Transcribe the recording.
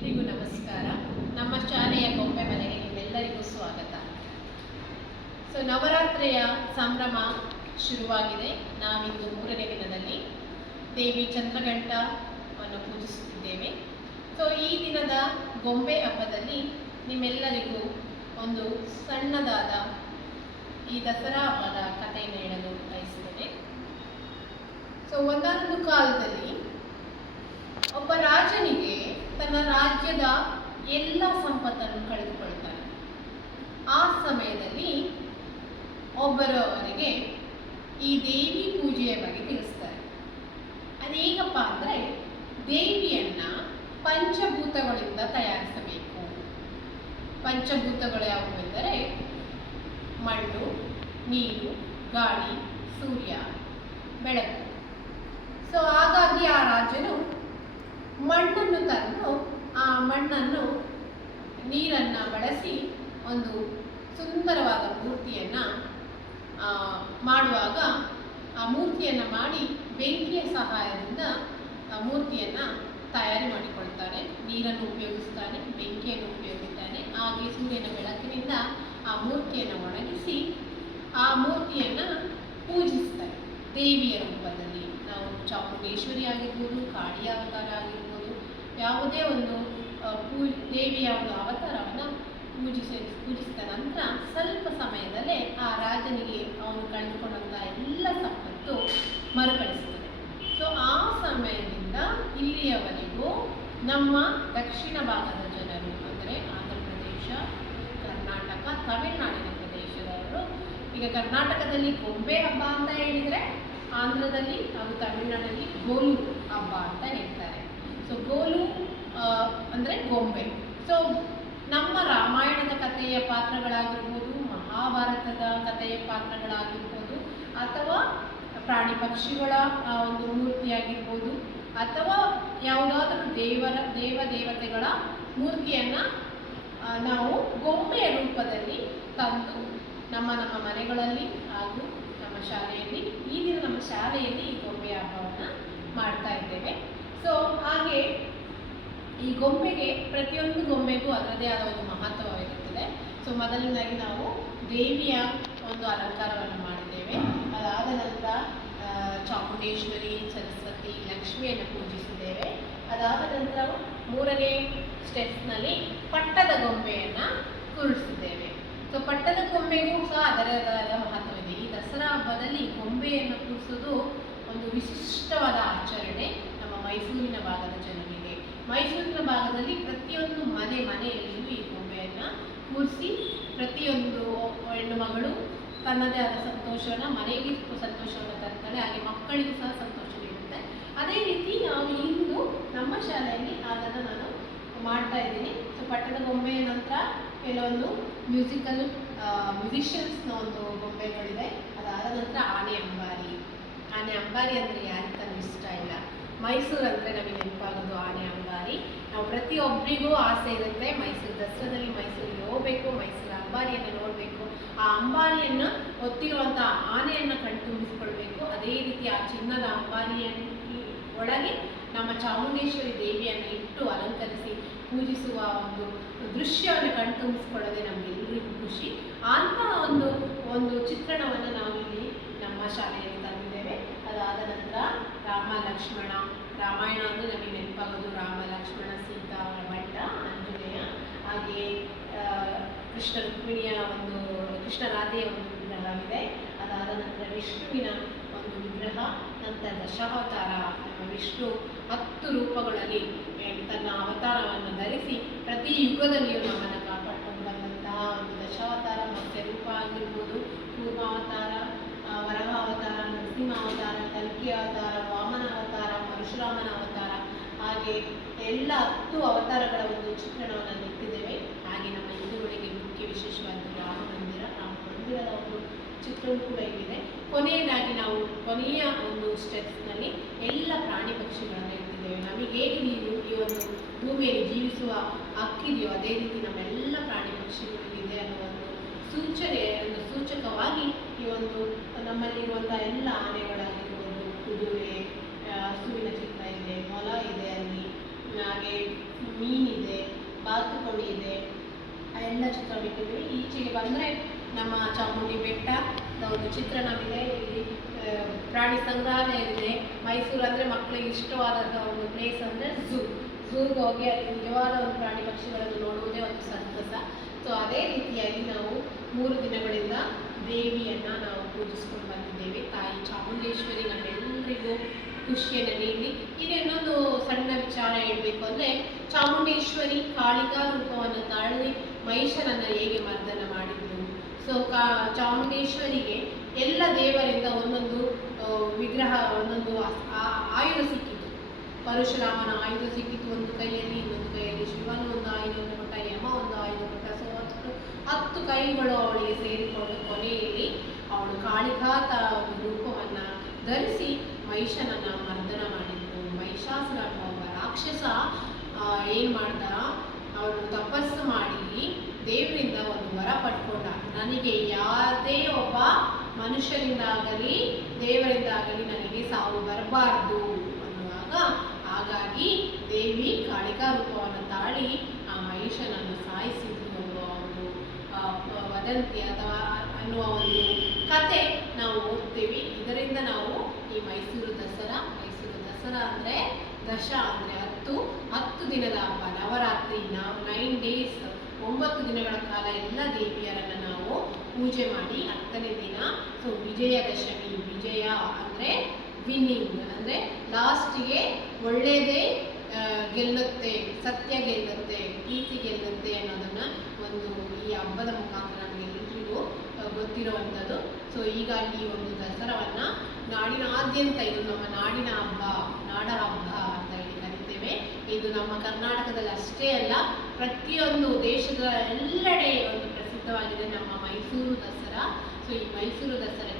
ಎಲ್ರಿಗೂ ನಮಸ್ಕಾರ. ನಮ್ಮ ಶಾಲೆಯ ಗೊಂಬೆ ಮನೆಗೆ ನಿಮ್ಮೆಲ್ಲರಿಗೂ ಸ್ವಾಗತ. ಸೊ ನವರಾತ್ರಿಯ ಸಂಭ್ರಮ ಶುರುವಾಗಿದೆ. ನಾವಿಂದು ಮೂರನೇ ದಿನದಲ್ಲಿ ದೇವಿ ಚಂದ್ರಘಂಟವನ್ನು ಪೂಜಿಸುತ್ತಿದ್ದೇವೆ. ಸೊ ಈ ದಿನದ ಗೊಂಬೆ ಹಬ್ಬದಲ್ಲಿ ನಿಮ್ಮೆಲ್ಲರಿಗೂ ಒಂದು ಸಣ್ಣದಾದ ಈ ದಸರಾ ಹಬ್ಬದ ಕಥೆಯನ್ನು ಹೇಳಲು ಬಯಸುತ್ತೇನೆ. ಸೊ ಒಂದಾನೊಂದು ಕಾಲದಲ್ಲಿ ಒಬ್ಬ ರಾಜನಿಗೆ ತನ್ನ ರಾಜ್ಯದ ಎಲ್ಲ ಸಂಪತ್ತನ್ನು ಕಳೆದುಕೊಳ್ತಾರೆ ಆ ಸಮಯದಲ್ಲಿ ಒಬ್ಬರವರಿಗೆ ಈ ದೇವಿ ಪೂಜೆಯ ಬಗ್ಗೆ ತಿಳಿಸ್ತಾರೆ. ಅದೇಗಪ್ಪ ಅಂದರೆ ದೇವಿಯನ್ನ ಪಂಚಭೂತಗಳಿಂದ ತಯಾರಿಸಬೇಕು. ಪಂಚಭೂತಗಳು ಯಾವುವೆಂದರೆ ಮಣ್ಣು, ನೀರು, ಗಾಳಿ, ಸೂರ್ಯ, ಬೆಳಕು. ಸೊ ಹಾಗಾಗಿ ಆ ರಾಜನು ಮಣ್ಣನ್ನು ತಂದು ಆ ಮಣ್ಣನ್ನು, ನೀರನ್ನು ಬಳಸಿ ಒಂದು ಸುಂದರವಾದ ಮೂರ್ತಿಯನ್ನು ಮಾಡುವಾಗ ಆ ಮೂರ್ತಿಯನ್ನು ಮಾಡಿ ಬೆಂಕಿಯ ಸಹಾಯದಿಂದ ಆ ಮೂರ್ತಿಯನ್ನು ತಯಾರಿ ಮಾಡಿಕೊಳ್ತಾರೆ ನೀರನ್ನು ಉಪಯೋಗಿಸ್ತಾನೆ, ಬೆಂಕಿಯನ್ನು ಉಪಯೋಗಿಸ್ತಾನೆ. ಹಾಗೆ ಸೂರ್ಯನ ಬೆಳಕಿನಿಂದ ಆ ಮೂರ್ತಿಯನ್ನು ಒಣಗಿಸಿ ಆ ಮೂರ್ತಿಯನ್ನು ಪೂಜಿಸ್ತಾರೆ ದೇವಿಯ ರೂಪದಲ್ಲಿ. ನಾವು ಚಾಮುಂಡೇಶ್ವರಿ ಆಗಿರ್ಬೋದು ಕಾಳಿಯ ಅವತಾರ ಆಗಿರ್ಬೋದು ಯಾವುದೇ ಒಂದು ಪೂ, ದೇವಿಯ ಒಂದು ಅವತಾರವನ್ನು ಪೂಜಿಸಿ, ಪೂಜಿಸಿದ ನಂತರ ಸ್ವಲ್ಪ ಸಮಯದಲ್ಲೇ ಆ ರಾಜನಿಗೆ ಅವನು ಕಳೆದುಕೊಂಡಂಥ ಎಲ್ಲ ಸಂಪತ್ತು ಮರುಕಳಿಸ್ತದೆ ಸೊ ಆ ಸಮಯದಿಂದ ಇಲ್ಲಿಯವರೆಗೂ ನಮ್ಮ ದಕ್ಷಿಣ ಭಾಗದ ಜನರು, ಅಂದರೆ ಆಂಧ್ರ ಪ್ರದೇಶ, ಕರ್ನಾಟಕ, ತಮಿಳುನಾಡಿನ ಪ್ರದೇಶದವರು, ಈಗ ಕರ್ನಾಟಕದಲ್ಲಿ ಗೊಂಬೆ ಹಬ್ಬ ಅಂತ ಹೇಳಿದರೆ ಆಂಧ್ರದಲ್ಲಿ ಹಾಗೂ ತಮಿಳುನಾಡಲ್ಲಿ ಗೋಲು ಹಬ್ಬ ಅಂತ ಹೇಳ್ತಾರೆ. ಸೊ ಗೋಲು ಅಂದರೆ ಗೊಂಬೆ. ಸೊ ನಮ್ಮ ರಾಮಾಯಣದ ಕಥೆಯ ಪಾತ್ರಗಳಾಗಿರ್ಬೋದು, ಮಹಾಭಾರತದ ಕಥೆಯ ಪಾತ್ರಗಳಾಗಿರ್ಬೋದು, ಅಥವಾ ಪ್ರಾಣಿ ಪಕ್ಷಿಗಳ ಒಂದು ಮೂರ್ತಿಯಾಗಿರ್ಬೋದು, ಅಥವಾ ಯಾವುದಾದ್ರೂ ದೇವರ ದೇವ ದೇವತೆಗಳ ಮೂರ್ತಿಯನ್ನು ನಾವು ಗೊಂಬೆಯ ರೂಪದಲ್ಲಿ ತಂದು ನಮ್ಮ ನಮ್ಮ ಮನೆಗಳಲ್ಲಿ ಹಾಗೂ ನಮ್ಮ ಶಾಲೆಯಲ್ಲಿ, ಈ ದಿನ ನಮ್ಮ ಶಾಲೆಯಲ್ಲಿ ಈ ಗೊಂಬೆಯ ಹಬ್ಬವನ್ನು ಮಾಡ್ತಾ ಇದ್ದೇವೆ. ಸೊ ಹಾಗೆ ಈ ಗೊಂಬೆಗೆ ಪ್ರತಿಯೊಂದು ಗೊಂಬೆಗೂ ಅದರದೇ ಆದ ಒಂದು ಮಹತ್ವವಾಗಿರುತ್ತದೆ ಸೊ ಮೊದಲನೇದಾಗಿ ನಾವು ದೇವಿಯ ಒಂದು ಅಲಂಕಾರವನ್ನು ಮಾಡಿದ್ದೇವೆ. ಅದಾದ ನಂತರ ಚಾಮುಂಡೇಶ್ವರಿ, ಸರಸ್ವತಿ, ಲಕ್ಷ್ಮಿಯನ್ನು ಪೂಜಿಸಿದ್ದೇವೆ. ಅದಾದ ನಂತರ ಮೂರನೇ ಸ್ಟೆಪ್ನಲ್ಲಿ ಪಟ್ಟದ ಗೊಂಬೆಯನ್ನು ಕೂರಿಸಿದ್ದೇವೆ. ಸೊ ಪಟ್ಟದ ಗೊಂಬೆಗೂ ಸಹ ಅದರದಾದ ಮಹತ್ವವಿದೆ. ಈ ದಸರಾ ಹಬ್ಬದಲ್ಲಿ ಗೊಂಬೆಯನ್ನು ಕೂರಿಸೋದು ಒಂದು ವಿಶಿಷ್ಟವಾದ ಆಚರಣೆ. ಮೈಸೂರಿನ ಭಾಗದ ಜನರಿಗೆ. ಮೈಸೂರಿನ ಭಾಗದಲ್ಲಿ ಪ್ರತಿಯೊಂದು ಮನೆ ಮನೆಯಲ್ಲಿಯೂ ಈ ಗೊಂಬೆಯನ್ನು ಕೂರಿಸಿ ಪ್ರತಿಯೊಂದು ಹೆಣ್ಣು ಮಗಳು ತನ್ನದೇ ಆದ ಸಂತೋಷವನ್ನು ಮನೆಗೆ ಸಂತೋಷವನ್ನು ತರ್ತಾಳೆ, ಹಾಗೆ ಮಕ್ಕಳಿಗೂ ಸಹ ಸಂತೋಷ ನೀಡುತ್ತೆ. ಅದೇ ರೀತಿ ನಾವು ಇಂದು ನಮ್ಮ ಶಾಲೆಯಲ್ಲಿ ಅದನ್ನು ನಾನು ಮಾಡ್ತಾ ಇದ್ದೀನಿ. ಸೊ ಪಟ್ಟದ ಗೊಂಬೆಯ ನಂತರ ಕೆಲವೊಂದು ಮ್ಯೂಸಿಕಲ್ ಮ್ಯೂಸಿಷಿಯನ್ಸ್ನ ಒಂದು ಗೊಂಬೆಗಳಿದೆ. ಅದಾದ ನಂತರ ಆನೆ ಅಂಬಾರಿ. ಆನೆ ಅಂಬಾರಿ ಅಂದರೆ ಯಾರಿಗೂ ಇಷ್ಟ ಇಲ್ಲ. ಮೈಸೂರು ಅಂದರೆ ನಮಗೆ ನೆನಪಾಗೋದು ಆನೆ ಅಂಬಾರಿ. ನಾವು ಪ್ರತಿಯೊಬ್ಬರಿಗೂ ಆಸೆ ಇರುತ್ತೆ ಮೈಸೂರು ದಸರಾದಲ್ಲಿ ಮೈಸೂರಿಗೆ ಹೋಗಬೇಕು, ಮೈಸೂರು ಅಂಬಾರಿಯನ್ನು ನೋಡಬೇಕು. ಆ ಅಂಬಾರಿಯನ್ನು ಹೊತ್ತಿರುವಂಥ ಆನೆಯನ್ನು ಕಣ್ತುಂಬಿಸ್ಕೊಳ್ಬೇಕು. ಅದೇ ರೀತಿ ಆ ಚಿನ್ನದ ಅಂಬಾರಿಯನ್ನು ಒಳಗೆ ನಮ್ಮ ಚಾಮುಂಡೇಶ್ವರಿ ದೇವಿಯನ್ನು ಇಟ್ಟು ಅಲಂಕರಿಸಿ ಪೂಜಿಸುವ ಒಂದು ದೃಶ್ಯವನ್ನು ಕಣ್ತುಂಬಿಸ್ಕೊಳ್ಳೋದೇ ನಮಗೆಲ್ಲರಿಗೂ ಖುಷಿ. ಅಂತಹ ಒಂದು ಒಂದು ಚಿತ್ರಣವನ್ನು ನಾವು ಇಲ್ಲಿ ನಮ್ಮ ಶಾಲೆಯಲ್ಲಿ ತಂದಿದ್ದೇವೆ ಅದಾದ ನಂತರ ರಾಮ ಲಕ್ಷ್ಮಣ, ರಾಮಾಯಣ ಅಂದರೆ ನಮಗೆ ನೆನಪಾಗೋದು ರಾಮ, ಲಕ್ಷ್ಮಣ, ಸೀತಾ ಅವರ ಮಠ ಆಂಜನೇಯ, ಹಾಗೆ ಕೃಷ್ಣ ರುಕ್ಮಿಣಿಯ ಒಂದು, ಕೃಷ್ಣ ರಾಧೆಯ ಒಂದು ವಿಗ್ರಹವಿದೆ. ಅದಾದ ನಂತರ ವಿಷ್ಣುವಿನ ಒಂದು ವಿಗ್ರಹ, ನಂತರ ದಶಾವತಾರ, ನಮ್ಮ ವಿಷ್ಣು ಹತ್ತು ರೂಪಗಳಲ್ಲಿ ತನ್ನ ಅವತಾರವನ್ನು ಧರಿಸಿ ಪ್ರತಿ ಯುಗದಲ್ಲಿಯೂ ನಮ್ಮನ್ನು ಕಾಪಾಡ್ಕೊಂಡು ಬಂದಂತಹ ಒಂದು ದಶಾವತಾರ ಮತ್ತೆ ರೂಪ ಆಗಿರ್ಬೋದು ಪೂರ್ವಾವತಾರ ವರಹ ಅವತಾರ ನರಸಿಂಹ ಅವತಾರ ಕಲ್ಕಿ ಅವತಾರ ವಾಮನ ಅವತಾರ ಪರಶುರಾಮನ ಅವತಾರ ಹಾಗೆ ಎಲ್ಲ ಹತ್ತು ಅವತಾರಗಳ ಒಂದು ಚಿತ್ರಣವನ್ನು ಇಟ್ಟಿದ್ದೇವೆ ಹಾಗೆ ನಮ್ಮ ಹಿಂದೂಗಳಿಗೆ ಮುಖ್ಯ ವಿಶೇಷವಾದ ರಾಮ ಮಂದಿರ ರಾಮ ಮಂದಿರದ ಒಂದು ಚಿತ್ರವೂ ಕೂಡ ಇಲ್ಲಿದೆ. ಕೊನೆಯದಾಗಿ ನಾವು ಕೊನೆಯ ಒಂದು ಸ್ಟೆಪ್ಸ್ನಲ್ಲಿ ಎಲ್ಲ ಪ್ರಾಣಿ ಪಕ್ಷಿಗಳನ್ನು ಇಟ್ಟಿದ್ದೇವೆ. ನಮಗೆ ಹೇಗೆ ನೀವು ಈ ಒಂದು ಭೂಮಿಯಲ್ಲಿ ಜೀವಿಸುವ ಹಕ್ಕಿದೆಯೋ ಅದೇ ರೀತಿ ನಮ್ಮೆಲ್ಲ ಪ್ರಾಣಿ ಪಕ್ಷಿಗಳಿಗಿದೆ ಅನ್ನೋ ಒಂದು ಸೂಚನೆ, ಒಂದು ಸೂಚಕವಾಗಿ ಈ ಒಂದು ನಮ್ಮಲ್ಲಿರುವಂಥ ಎಲ್ಲ ಆನೆಗಳಾಗಿರ್ಬೋದು, ಕುದುರೆ ಹಸುವಿನ ಚಿತ್ರ ಇದೆ, ಮೊಲ ಇದೆ ಅಲ್ಲಿ, ಹಾಗೆ ಮೀನಿದೆ ಬಾತುಕೋಳಿ ಇದೆ, ಎಲ್ಲ ಚಿತ್ರ ಬಿಟ್ಟಿದ್ದೀವಿ ಈಚೆಗೆ ಬಂದರೆ ನಮ್ಮ ಚಾಮುಂಡಿ ಬೆಟ್ಟ ಒಂದು ಚಿತ್ರಣವಿದೆ ಇಲ್ಲಿ ಪ್ರಾಣಿ ಸಂಗ್ರಹಾಲಯವಿದೆ. ಮೈಸೂರು ಅಂದರೆ ಮಕ್ಕಳಿಗೆ ಇಷ್ಟವಾದ ಒಂದು ಪ್ಲೇಸ್ ಅಂದರೆ ಝೂ ಝೂಗೆ ಹೋಗಿ ಅಲ್ಲಿ ನಿಜವಾದ ಒಂದು ಪ್ರಾಣಿ ಪಕ್ಷಿಗಳನ್ನು ನೋಡುವುದೇ ಒಂದು ಸಂತಸ. ಸೊ ಅದೇ ರೀತಿಯಾಗಿ ನಾವು ಮೂರು ದಿನಗಳಿಂದ ದೇವಿಯನ್ನು ನಾವು ಪೂಜಿಸ್ಕೊಂಡು ಬಂದಿದ್ದೇವೆ. ತಾಯಿ ಚಾಮುಂಡೇಶ್ವರಿ ನಮ್ಮೆಲ್ಲರಿಗೂ ಖುಷಿಯನ್ನು ನೀಡಿ, ಇನ್ನು ಇನ್ನೊಂದು ಸಣ್ಣ ವಿಚಾರ ಹೇಳಬೇಕು ಅಂದರೆ ಚಾಮುಂಡೇಶ್ವರಿ ಕಾಳಿಕಾ ರೂಪವನ್ನು ತಾಳಿ ಮಹಿಷನನ್ನು ಹೇಗೆ ಮರ್ದನ ಮಾಡಿದ್ರು. ಸೊ ಕಾ, ಚಾಮುಂಡೇಶ್ವರಿಗೆ ಎಲ್ಲ ದೇವರಿಂದ ಒಂದೊಂದು ವಿಗ್ರಹ, ಒಂದೊಂದು ಆಯುಧ ಸಿಕ್ಕಿತು ಪರಶುರಾಮನ ಆಯುಧ ಸಿಕ್ಕಿತು ಒಂದು ಕೈಯಲ್ಲಿ, ಇನ್ನೊಂದು ಕೈಯಲ್ಲಿ ಶಿವನ ಒಂದು ಆಯುಧವನ್ನು ಕೊಟ್ಟ, ಯಮ ಒಂದು ಆಯುಧ ಕೊಟ್ಟ ಸೊ ಹತ್ತು ಹತ್ತು ಕೈಗಳು ಅವಳಿಗೆ ಸೇರಿಕೊಂಡು ಕೊನೆಯಲ್ಲಿ ಅವಳು ಕಾಳಿಕಾ ತ ಒಂದು ರೂಪವನ್ನು ಧರಿಸಿ ಮಹಿಷನನ್ನ ಮರ್ದನ ಮಾಡಿದ್ರು ಮಹಿಷಾಸುರ ಒಬ್ಬ ರಾಕ್ಷಸ ಏನು ಮಾಡ್ದ? ಅವನು ತಪಸ್ಸು ಮಾಡಿ ದೇವರಿಂದ ಒಂದು ವರ ಪಡ್ಕೊಂಡ. ನನಗೆ ಯಾವುದೇ ಒಬ್ಬ ಮನುಷ್ಯರಿಂದಾಗಲಿ, ದೇವರಿಂದಾಗಲಿ ನನಗೆ ಸಾವು ಬರಬಾರ್ದು ಅನ್ನುವಾಗ ಹಾಗಾಗಿ ದೇವಿ ಕಾಳಿಕಾ ರೂಪವನ್ನು ತಾಳಿ ಆ ಮಹಿಷನನ್ನು ಸಾಯಿಸಿದ್ದು ಅನ್ನುವ ಒಂದು ವದಂತಿ ಅಥವಾ ಅನ್ನುವ ಒಂದು ಕತೆ ನಾವು ಓದ್ತೀವಿ. ಇದರಿಂದ ನಾವು ಈ ಮೈಸೂರು ದಸರಾ ಮೈಸೂರು ದಸರಾ ಅಂದರೆ ದಶ ಅಂದರೆ ಹತ್ತು ಹತ್ತು ದಿನದ ಹಬ್ಬ, ನವರಾತ್ರಿ, ನಾವು ನೈನ್ ಡೇಸ್ ಒಂಬತ್ತು ದಿನಗಳ ಕಾಲ ಎಲ್ಲ ದೇವಿಯರನ್ನು ನಾವು ಪೂಜೆ ಮಾಡಿ ಹತ್ತನೇ ದಿನ. ಸೊ ವಿಜಯದಶಮಿ, ವಿಜಯ ಅಂದರೆ ವಿನ್ನಿಂಗ್ ಅಂದರೆ ಲಾಸ್ಟಿಗೆ ಒಳ್ಳೆಯದೇ ಗೆಲ್ಲುತ್ತೆ, ಸತ್ಯ ಗೆಲ್ಲುತ್ತೆ, ಪ್ರೀತಿ ಗೆಲ್ಲುತ್ತೆ ಅನ್ನೋದನ್ನು ಒಂದು ಈ ಹಬ್ಬದ ಮುಖಾಂತರ ನಮಗೆ ಎಲ್ಲರಿಗೂ ಗೊತ್ತಿರುವಂಥದ್ದು ಸೊ ಈ ಒಂದು ದಸರಾವನ್ನು ನಾಡಿನಾದ್ಯಂತ ಇದು ನಮ್ಮ ನಾಡಿನ ಹಬ್ಬ, ನಾಡ ಹಬ್ಬ ಅಂತ ಹೇಳಿ ಕರಿತೇವೆ. ಇದು ನಮ್ಮ ಕರ್ನಾಟಕದಲ್ಲಿ ಅಷ್ಟೇ ಅಲ್ಲ, ಪ್ರತಿಯೊಂದು ದೇಶದ ಎಲ್ಲೆಡೆ ಒಂದು ಪ್ರಸಿದ್ಧವಾಗಿದೆ ನಮ್ಮ ಮೈಸೂರು ದಸರಾ. ಸೊ ಈ ಮೈಸೂರು ದಸರಾಕ್ಕೆ